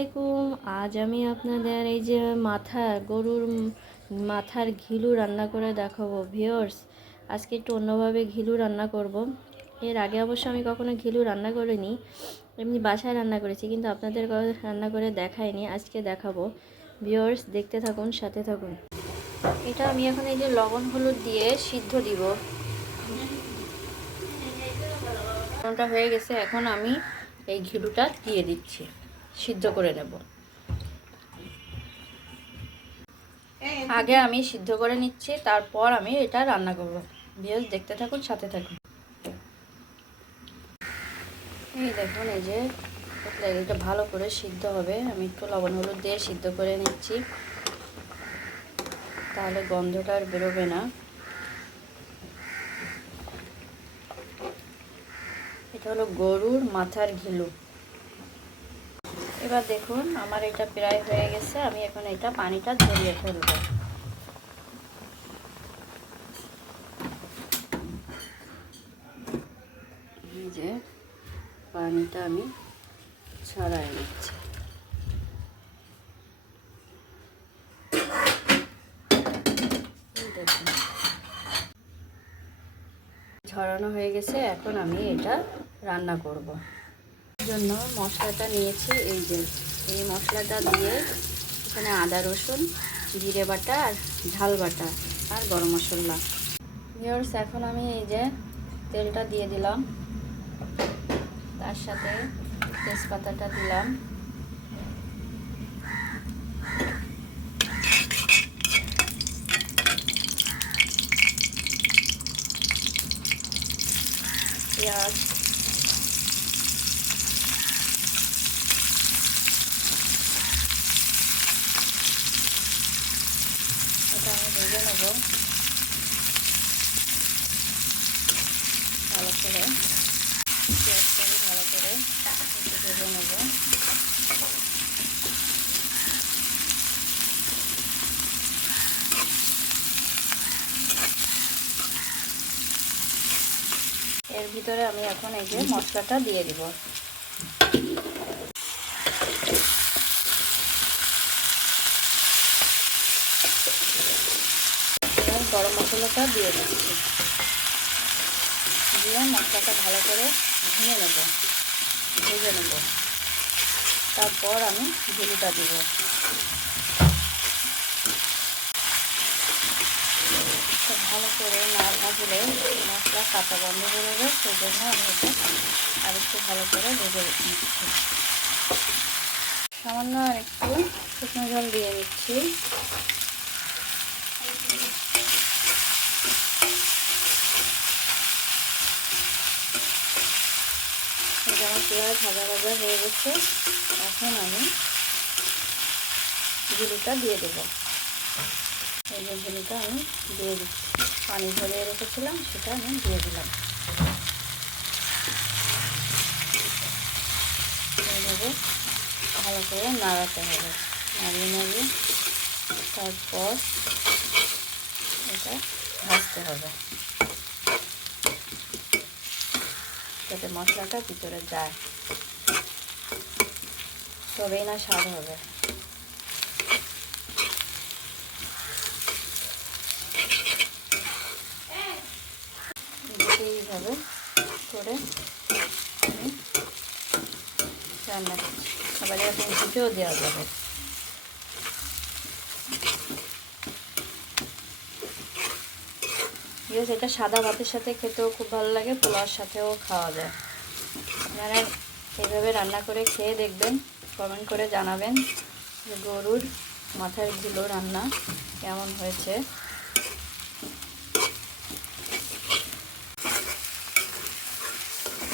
আলাইকুম। আজ আমি আপনাদের এই যে গরুর মাথার ঘিলু রান্না করে দেখাবো ভিউয়ার্স। আজকে একটু অন্যভাবে ঘিলু রান্না করব। এর আগে অবশ্য আমি কখনো ঘিলু রান্না করিনি, এমনি বাসায় রান্না করেছি, কিন্তু আপনাদের রান্না করে দেখাইনি। আজকে দেখাবো ভিউয়ার্স, দেখতে থাকুন, সাথে থাকুন। এটা আমি এখন এই যে লবণ হলুদ দিয়ে সিদ্ধ দিব। লবণটা হয়ে গেছে, এখন আমি এই ঘিলুটা দিয়ে দিচ্ছি, সিদ্ধ করে নেব। আগে আমি সিদ্ধ করে নিচ্ছি, তারপর আমি এটা রান্না করব। ভিউয়ার্স, দেখতে থাকুন, সাথে থাকুন। এই দেখুন, এই যে এটা ভালো করে সিদ্ধ হবে। আমি একটু লবণ হলুদ দিয়ে সিদ্ধ করে নিচ্ছি, তাহলে গন্ধটা আর বেরোবে না। এটা হলো গরুর মাথার ঘিলু। এবার দেখুন, আমার এটা প্রায় হয়ে গেছে। আমি এখন এটা পানিটা ঝরিয়ে ফেলবো। এই যে পানিটা আমি ছড়াই নিচ্ছি। দেখুন, ঝরানো হয়ে গেছে। এখন আমি এটা রান্না করব। এর জন্য মশলাটা নিয়েছি। এই মশলাটা দিয়ে এখানে আদা রসুন, জিরে বাটা আর ঝাল বাটা আর গরম মশলা। ভিউয়ার্স, এখন আমি এই যে তেলটা দিয়ে দিলাম, তার সাথে তেজপাতাটা দিলাম, পেঁয়াজ, এটা আমি ভেজে নেব ভালো করে। পেঁয়াজটাকে ভালো করে একটু ভেজে নেব। এর ভিতরে আমি এখন এই যে মশলাটা দিয়ে দিব। এবার গরম মশলাটা দিয়ে দিচ্ছি, দিয়ে মশলাটা ভালো করে ভেজে নেব। তারপর আমি ঘিলুটা দিব। ভালো করে না ভাজলে মশলা কাঁচা বন্ধ করে দেবে, সেই জন্য আমি এটা আর একটু ভালো করে ভেজে নিচ্ছি। সামান্য আর একটু শুকনো জল দিয়ে নিচ্ছি। যেমন পেঁয়াজ ভাজা ভাজা হয়ে গেছে, এখন আমি ঘিলুটা দিয়ে দেবো। এই যে ঘিলুটা আমি দিয়ে দিচ্ছি, পানি ঝরিয়ে রেখেছিলাম সেটা আমি দিয়ে দিলাম। এইভাবে ভালো করে নাড়াতে হবে, নাড়িয়ে তারপর এটা ভাজতে হবে, যাতে মশলাটা ভিতরে যায়, তবেই না স্বাদ হবে। এইভাবে করে আমি রান্না করছি। আবার এরকম ভুটেও দেওয়া যাবে। এটা সাদা ভাতের সাথে খেতেও খুব ভালো লাগে, পোলাওর সাথেও খাওয়া যায়। আপনারা এইভাবে রান্না করে খেয়ে দেখবেন, কমেন্ট করে জানাবেন যে গরুর মাথার ঘিলু রান্না কেমন হয়েছে।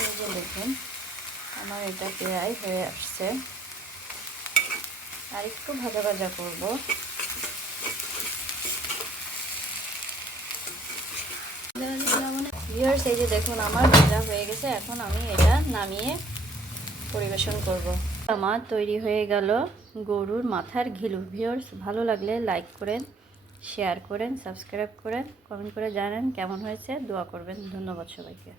এই যে দেখুন, আমার এটা প্রায় হয়ে আসছে। আর একটু ভাজা ভাজা করব। ভিউয়ার্স, এই যে দেখুন, আমার ভাজা হয়ে গেছে। এখন আমি এটা নামিয়ে পরিবেশন করব। আমার তৈরি হয়ে গেল গরুর মাথার ঘিলু। ভিউয়ার্স, ভালো লাগলে লাইক করেন, শেয়ার করেন, সাবস্ক্রাইব করেন, কমেন্ট করে জানান কেমন হয়েছে, দোয়া করবেন। ধন্যবাদ সবাইকে।